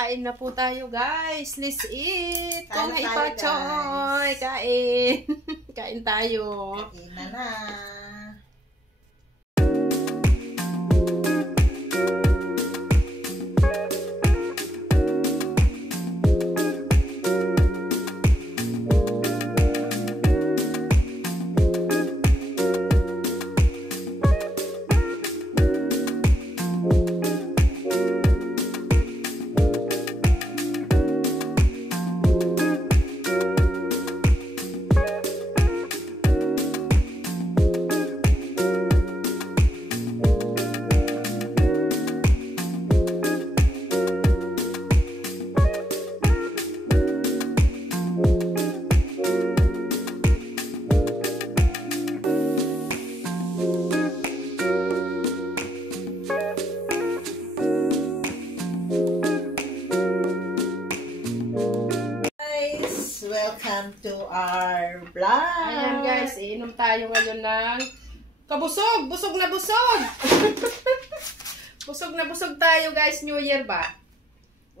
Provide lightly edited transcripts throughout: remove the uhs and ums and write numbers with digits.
Kain na po tayo, guys. Let's eat. Kung ipachoy, kain. Kain tayo. Kain na. Welcome to our vlog. Ayan guys, iinom tayo ngayon ng kabusog. Busog na busog. Busog na busog tayo guys. New Year ba?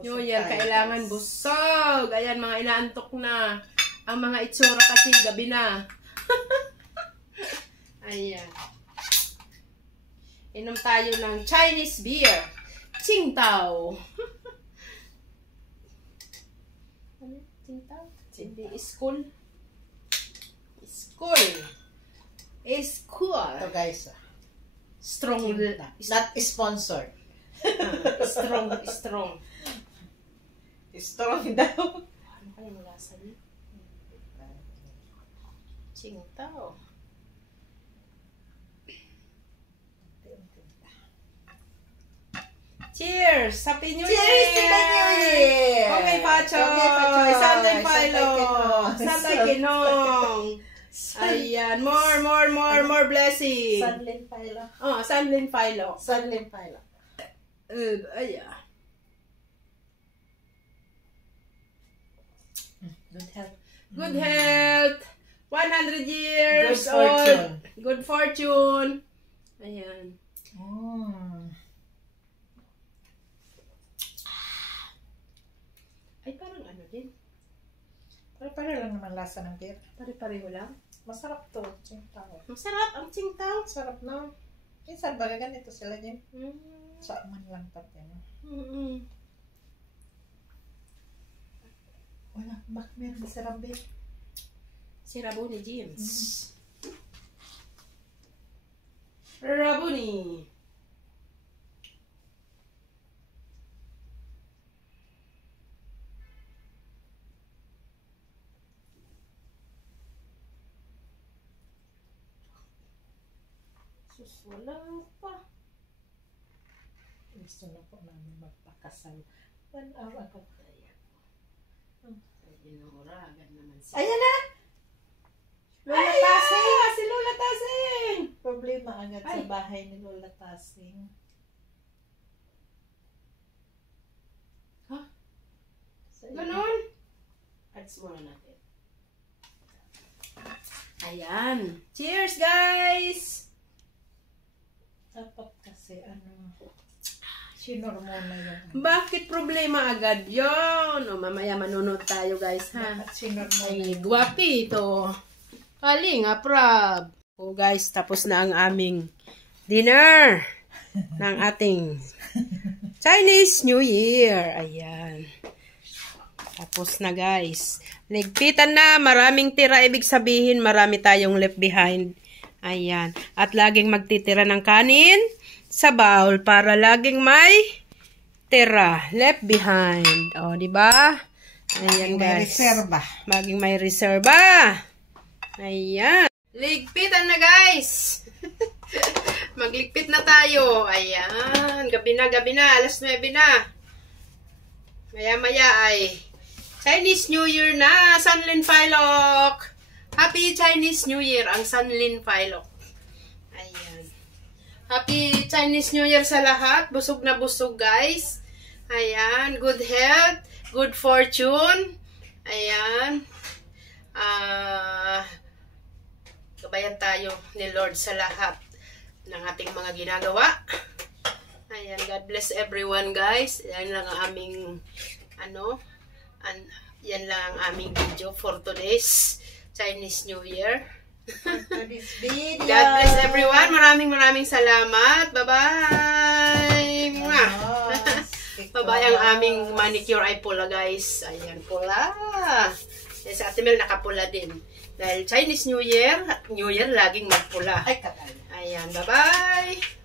New Year, kailangan busog. Ayan, mga inaantok na. Ang mga itsura kasi gabi na. Ayan. Inom tayo ng Chinese beer. Qingdao. Ano? Qingdao? Hindi, school. School. School. Ito guys. Strong. Not sponsored. Strong. Strong. Strong daw. Ano kayong lasa niya? Qingdao. Cheers! Happy New Year! Cheers to the New Year! Okay, Pachoy! Sanday Philo! Sanday Kinong! Ayan, more blessing! Sanlin Philo. Oh, Sanlin Philo. Sanlin Philo. Ayan. Good health. Good health! 100 years Good fortune. old! Good fortune! Ayan. Ay, parang ano din. Pare-pare lang naman lasa ng beer. Pare-pareho lang. Masarap to. Qingdao. Masarap ang Qingdao. Sarap na. Minsan baga ganito sila din. Mm. Sa man lang pati. Wala. Bakit meron si Rabbi? Si Rabuni James. Rabuni. Sus, wala pa. Gusto na po namin magpakasal. 1 hour ago. Inuragan naman siya. Ayan na! Lola Tasing! Si Lola Tasing! Problema agad sa bahay ni Lola Tasing. Ha? Ganon? Ads muna natin. Ayan. Cheers, guys! Dapat kasi sinor mo na yun. Bakit problema agad yun? O, mamaya manunod tayo, guys, ha? Dapat sinor mo na Ay, yun. guwapito. Kalinga, prab. O, guys, tapos na ang aming dinner ng ating Chinese New Year. Ayan. Tapos na, guys. Ligpitan na. Maraming tira. Ibig sabihin, marami tayong left behind. Ayan. At laging magtitira ng kanin sa bowl para laging may tira. Left behind. O, diba? Ayan, guys. May reserba. Maging may reserba. Ayan. Ligpitan na, guys. Magligpit na tayo. Ayan. Gabi na. Alas 9 na. Maya-maya ay Chinese New Year na. Sanlin Philok. Happy Chinese New Year ang Sanlin Philok. Ayan. Happy Chinese New Year sa lahat. Busog na busog, guys. Ayan. Good health. Good fortune. Ayan. Gabayan tayo ni Lord sa lahat ng ating mga ginagawa. Ayan, God bless everyone, guys. Yan lang ang aming, yan lang ang aming video for today's Chinese New Year. For this video. God bless everyone. Maraming salamat. Bye-bye. Bye-bye. Ang aming manicure ay pula, guys. Ayan, pula. Yan, sa Ate Mel, nakapula din. Dahil Chinese New Year, laging magpula. Ay, katay. Ayan, bye-bye.